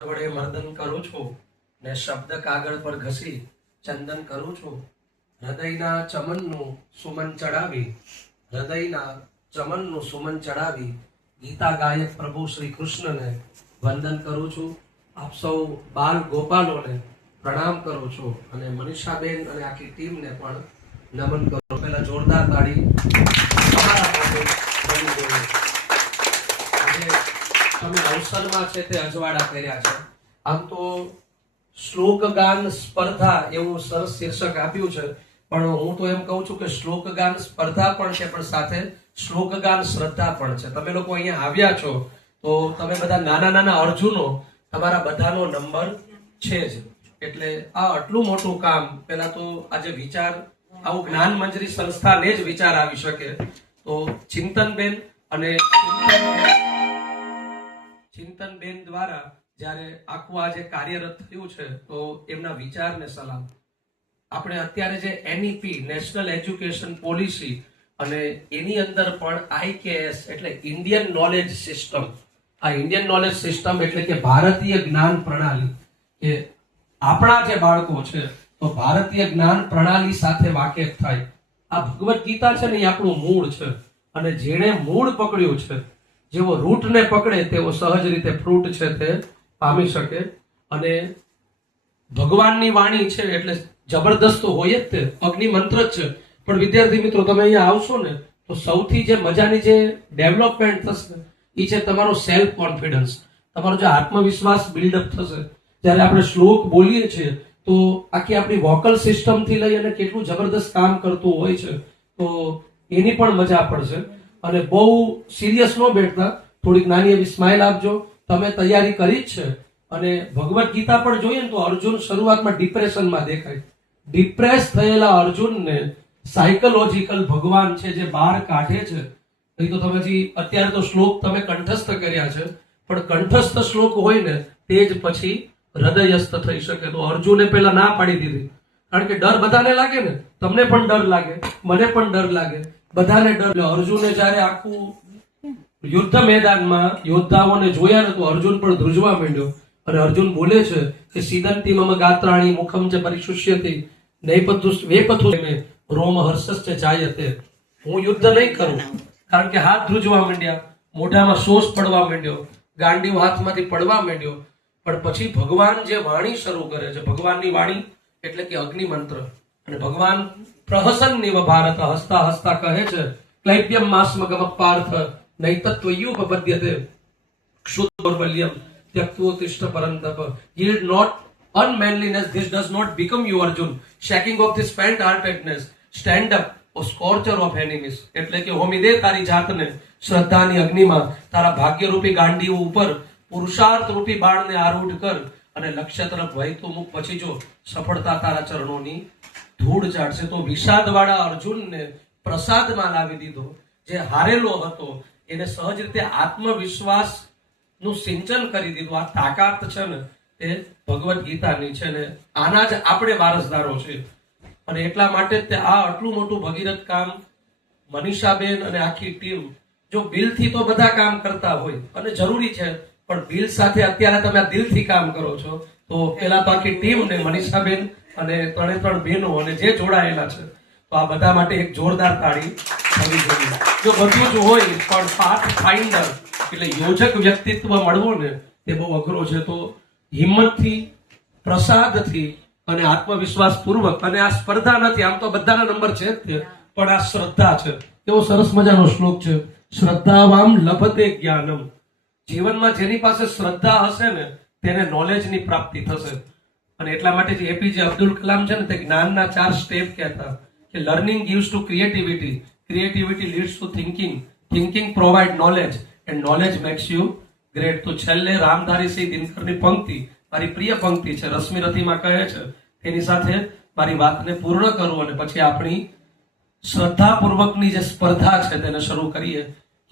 વડે મર્દન કરું છું ને શબ્દ કાગળ પર ઘસી ચંદન કરું છું. હૃદયના ચમનનું સુમન ચડાવી હૃદયના ચમનનું સુમન ચડાવી ગીતા ગાયક પ્રભુ શ્રી કૃષ્ણને વંદન કરું છું. આપ સૌ બાલ ગોપાલોને પ્રણામ કરું છું અને મનીષાબેન અને આખી ટીમને પણ નમન કરું. પહેલા જોરદાર તાળી તમારા માટે બની ગઈ. આજે તમે અવસરમાં છે તે અજવાળા કર્યા છે. આમ તો શ્લોક ગાન સ્પર્ધા એવું સરસ શીર્ષક આપ્યું છે, પણ હું તો એમ કહું છું કે શ્લોક ગાન સ્પર્ધા પણ છે, પણ સાથે શ્લોક ગાન શ્રદ્ધા પણ છે. તમે લોકો અહીંયા આવ્યા છો તો તમે બધા નાના નાના અર્જુનો, તમારા બધાનો નંબર છે જ. એટલે આ આટલું મોટું કામ, પહેલા તો આજે વિચાર આવું જ્ઞાન મંજરી સંસ્થાને જ વિચાર આવી શકે તો ચિંતનબેન અને ચિંતનબેન દ્વારા જ્યારે આખું આ જે કાર્યરત થયું છે તો એમના વિચારને સલામ. આપણે અત્યારે જે એનઈપી નેશનલ એજ્યુકેશન પોલિસી અને એની અંદર પણ આઈકેએસ એટલે ઇન્ડિયન નોલેજ સિસ્ટમ, આ ઇન્ડિયન નોલેજ સિસ્ટમ એટલે કે ભારતીય જ્ઞાન પ્રણાલી, કે આપણા જે બાળકો છે તો ભારતીય જ્ઞાન પ્રણાલી સાથે વાકેફ થાય. આ ભગવદ ગીતા છે ને એ આપણું મૂળ છે, અને જેણે મૂળ પકડ્યું છે, જેવો રૂટને પકડે તેવો સહજ રીતે ફ્રૂટ છે તે પામી શકે. અને ભગવાનની વાણી છે એટલે જબરદસ્ત હોય જ તે, અગ્નિ મંત્ર જ છે. પણ વિદ્યાર્થી મિત્રો, તમે અહીંયા આવશો ને તો સૌથી જે મજાની જે ડેવલપમેન્ટ થશે એ છે તમારો સેલ્ફ કોન્ફિડન્સ, તમારો જે આત્મવિશ્વાસ બિલ્ડઅપ થશે. જ્યારે આપણે શ્લોક બોલીએ છીએ તો આખી આપણી વોકલ સિસ્ટમ થી લઈ અને કેટલું જબરદસ્ત કામ કરતું હોય છે, તો એની પણ મજા પડશે. અને બહુ સિરિયસ ન બેઠતા, થોડીક નાની એવી સ્માઇલ આપજો. તમે તૈયારી કરી જ છે. અને ભગવદ ગીતા પણ જોઈએ ને તો અર્જુન શરૂઆતમાં ડિપ્રેશનમાં દેખાય. ડિપ્રેસ થયેલા અર્જુનને સાયકોલોજીકલ ભગવાન છે જે બહાર કાઢે છે. એ તો તમે અત્યારે તો શ્લોક તમે કંઠસ્થ કર્યા છે, પણ કંઠસ્થ શ્લોક હોય ને તે જ પછી હૃદયસ્થ થઈ શકે. તો અર્જુને પેલા ના પાડી દીધી, કારણ કે ડર બધાને લાગે ને, તમને પણ ડર લાગે, મને પણ ડર લાગે, બધાને ડર. અર્જુને જયારે આખું યુદ્ધ મેદાનમાં યોદ્ધાઓને જોયા ને તો અર્જુન પણ ધ્રુજવા માંડ્યો. અને અર્જુન બોલે છે કે સીદંતી મમ ગાત્રાણી મુખમ ચ પરિશુષ્યતિ નૈપથુસ વેપથુ મે રોમ હર્ષશ્ચ જાયતે. હું યુદ્ધ નહીં કરું, કારણ કે હાથ ધ્રુજવા માંડ્યા, મોઢામાં શોષ પડવા માંડ્યો, ગાંડીવ હાથમાંથી પડવા માંડ્યો. પણ પછી ભગવાન જે વાણી શરૂ કરે છે, ભગવાનની વાણી એટલે કે અગ્નિ મંત્ર, અને ભગવાન પ્રહસન નિવ ભારત હસતા હસતા કહે છે ક્લૈબ્યમ માસ્મગમ Parth નૈતત્વયુપપદ્યતે ક્ષુદ્રબલ્યમ ત્યક્તોતિષ્ઠ પરંતપ. Yield not unmanliness, this does not become you Arjun. Shaking of this faint-heartedness, stand up, O scorcher of enemies. એટલે કે હોમી દે તારી જાતને શ્રદ્ધાની અગ્નિમાં, તારા ભાગ્યરૂપી ગાંડી ઉપર પુરુષાર્થ રૂપી બાણને આરૂઢ કર અને લક્ષ્ય તરફ વહેતું મુક. પછી જો સફળતા તારા ચરણોની ધૂળ ચાટશે. તો વિષાદવાળા અર્જુનને પ્રસાદમાં લાવી દીધો. જે હારેલો હતો એને સહજ રીતે આત્મવિશ્વાસ નું સિંચન કરી દીધું. આ તાકાત છે ને એ ભગવદ ગીતાની છે ને આના જ આપણે વારસદારો છે. અને એટલા માટે જ આ આટલું મોટું ભગીરથ કામ મનીષાબેન અને આખી ટીમ, જો બિલથી તો બધા કામ કરતા હોય અને જરૂરી છે, પણ બિલ સાથે અત્યારે તમે આ દિલથી કામ કરો છો. તો પેલા તો આખી ટીમ ને મનીષાબેન અને ત્રણ બહેનો અને જે જોડાયેલા છે, તો આ બધા માટે એક જોરદાર તાળી થવી જોઈએ. જો બધું જ હોય પણ પાથ ફાઇન્ડર એટલે યોજક વ્યક્તિત્વ મળવો ને તે બહુ અઘરો છે. તો હિંમતથી, પ્રસાદથી અને આત્મવિશ્વાસ પૂર્વક, અને આ સ્પર્ધા નથી, આમ તો બધાના નંબર છે જ તે, પણ આ શ્રદ્ધા છે. એવો સરસ મજાનો શ્લોક છે, શ્રદ્ધાવામ લભતે જ્ઞાનમ. જીવનમાં જેની પાસે શ્રદ્ધા હશે ને તેને નોલેજની પ્રાપ્તિ થશે. અને એટલા માટે જે એપીજે અબ્દુલ કલામ છે ને તે જ્ઞાનના 4 સ્ટેપ કહેતા કે learning gives to creativity, creativity leads to thinking, thinking provide knowledge and knowledge makes you great. તો છેલ્લે રામધારી સિંહ દિનકરની પંક્તિ મારી પ્રિય પંક્તિ છે, રશ્મિ રથીમાં કહે છે, તેની સાથે મારી વાતને પૂર્ણ કરું અને પછી આપણી શ્રદ્ધાપૂર્વકની જે સ્પર્ધા છે તેને શરૂ કરીએ.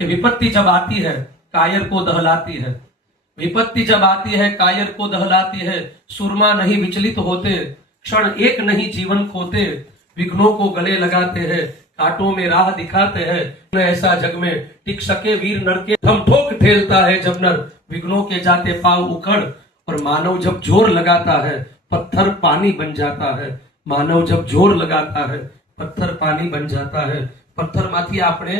કે વિપત્તિ જબ આતી है कायर को दहलाती है, विपत्ति जब आती है कायर को दहलाती है, सुरमा नहीं विचलित होते, क्षण एक नहीं जीवन खोते, विघ्नों को गले लगाते हैं, कांटों में राह दिखाते हैं, ऐसा जग में टिक सके वीर नर के, हम ठोक ठेलता है जब नर, विघ्नों के जाते पाव उखड़, और मानव जब जोर लगाता है पत्थर पानी बन जाता है। मानव जब जोर लगाता है पत्थर पानी बन जाता है। પથ્થરમાંથી આપણે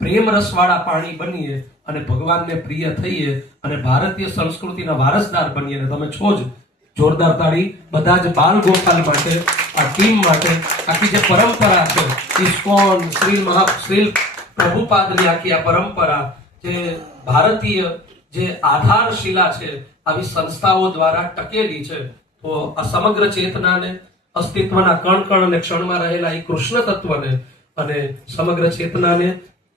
પ્રેમ રસવાળા પાણી બનીએ અને ભગવાનને પ્રિય થઈએ અને ભારતીય સંસ્કૃતિના વારસદાર બનીએ. અને તમે છો જ. જોરદાર તાળી બધા જ બાલ ગોપાલ માટે, આ ટીમ માટે. આખી જે પરંપરા છે ઇસ્કોન, શ્રી પ્રભુપાદની આખી આ પરંપરા જે ભારતીય જે આધારશિલા છે આવી સંસ્થાઓ દ્વારા ટકેલી છે. તો આ સમગ્ર ચેતનાને, અસ્તિત્વના કણ કણ અને ક્ષણમાં રહેલા એ કૃષ્ણ તત્વને અને સમગ્ર ચેતનાને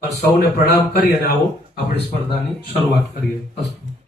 સૌને પ્રણામ કરી અને આવો આપણી સ્પર્ધાની શરૂઆત કરીએ. અસ્તુ.